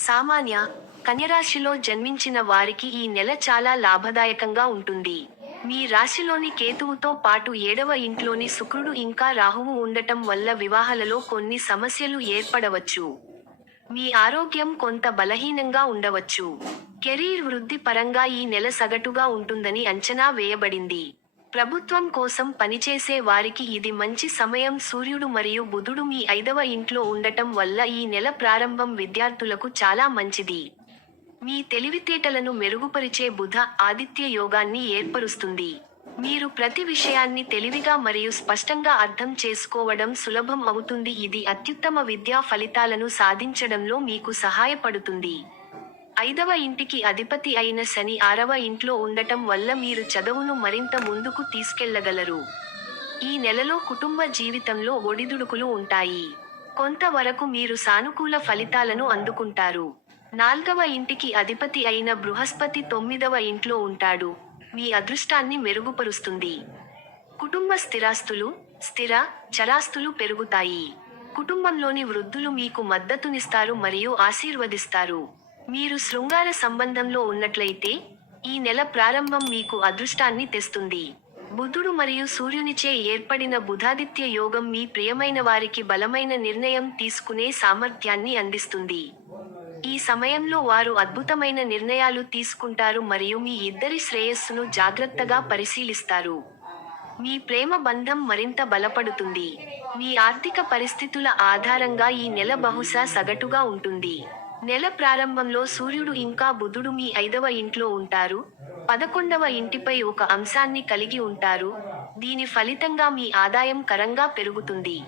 సామాన్య కన్యరాశిలో జన్మించిన వారికి ఈ నెల చాలా లాభదాయకంగా ఉంటుంది. మీ రాశిలోని కేతువుతో పాటు ఏడవ ఇంట్లోని శుక్రుడు ఇంకా రాహువు ఉండటం వల్ల వివాహాలలో కొన్ని సమస్యలు ఏర్పడవచ్చు. మీ ఆరోగ్యం కొంత బలహీనంగా ఉండవచ్చు. కెరీర్ వృద్ధి పరంగా ఈ నెల సగటుగా ఉంటుందని అంచనా వేయబడింది. ప్రభుత్వం కోసం పనిచేసే వారికి ఇది మంచి సమయం. సూర్యుడు మరియు బుధుడు మీ ఐదవ ఇంట్లో ఉండటం వల్ల ఈ నెల ప్రారంభం విద్యార్థులకు చాలా మంచిది. మీ తెలివితేటలను మెరుగుపరిచే బుధ ఆదిత్య యోగాన్ని ఏర్పరుస్తుంది. మీరు ప్రతి విషయాన్ని తెలివిగా మరియు స్పష్టంగా అర్థం చేసుకోవడం సులభం అవుతుంది. ఇది అత్యుత్తమ విద్యా ఫలితాలను సాధించడంలో మీకు సహాయపడుతుంది. ఐదవ ఇంటికి అధిపతి అయిన శని ఆరవ ఇంట్లో ఉండటం వల్ల మీరు చదువును మరింత ముందుకు తీసుకెళ్ళగలరు. ఈ నెలలో కుటుంబ జీవితంలో ఒడిదుడుకులు ఉంటాయి. కొంతవరకు మీరు సానుకూల ఫలితాలను అందుకుంటారు. నాల్గవ ఇంటికి అధిపతి అయిన బృహస్పతి తొమ్మిదవ ఇంట్లో ఉంటాడు. మీ అదృష్టాన్ని మెరుగుపరుస్తుంది. కుటుంబ స్థిరాస్తులు స్థిర చరాస్తులు పెరుగుతాయి. కుటుంబంలోని వృద్ధులు మీకు మద్దతునిస్తారు మరియు ఆశీర్వదిస్తారు. మీరు శృంగార సంబంధంలో ఉన్నట్లయితే ఈ నెల ప్రారంభం మీకు అదృష్టాన్ని తెస్తుంది. బుధుడు మరియు సూర్యునిచే ఏర్పడిన బుధాదిత్య యోగం మీ ప్రియమైన వారికి బలమైన నిర్ణయం తీసుకునే సామర్థ్యాన్ని అందిస్తుంది. ఈ సమయంలో వారు అద్భుతమైన నిర్ణయాలు తీసుకుంటారు మరియు మీ ఇద్దరి శ్రేయస్సును జాగ్రత్తగా పరిశీలిస్తారు. మీ ప్రేమ బంధం మరింత బలపడుతుంది. మీ ఆర్థిక పరిస్థితుల ఆధారంగా ఈ నెల బహుశా సగటుగా ఉంటుంది. నెల ప్రారంభంలో సూర్యుడు ఇంకా బుధుడు మీ ఐదవ ఇంట్లో ఉంటారు. పదకొండవ ఇంటిపై ఒక అంశాన్ని కలిగి ఉంటారు. దీని ఫలితంగా మీ ఆదాయం కరంగా పెరుగుతుంది.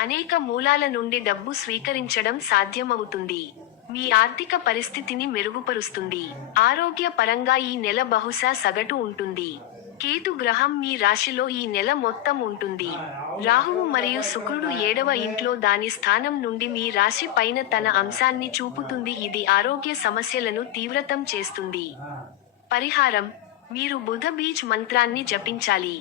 అనేక మూలాల నుండి డబ్బు స్వీకరించడం సాధ్యమవుతుంది. మీ ఆర్థిక పరిస్థితిని మెరుగుపరుస్తుంది. ఆరోగ్య పరంగా ఈ నెల బహుశా సగటు ఉంటుంది. కేతు గ్రహం మీ రాశిలో ఈ నెల మొత్తం ఉంటుంది. రాహువు మరియు శుక్రుడు ఏడవ ఇంట్లో దాని స్థానం నుండి మీ రాశి పైన తన అంశాన్ని చూపుతుంది. ఇది ఆరోగ్య సమస్యలను తీవ్రతం చేస్తుంది. పరిహారం. మీరు బుధ బీజ్ మంత్రాన్ని జపించాలి.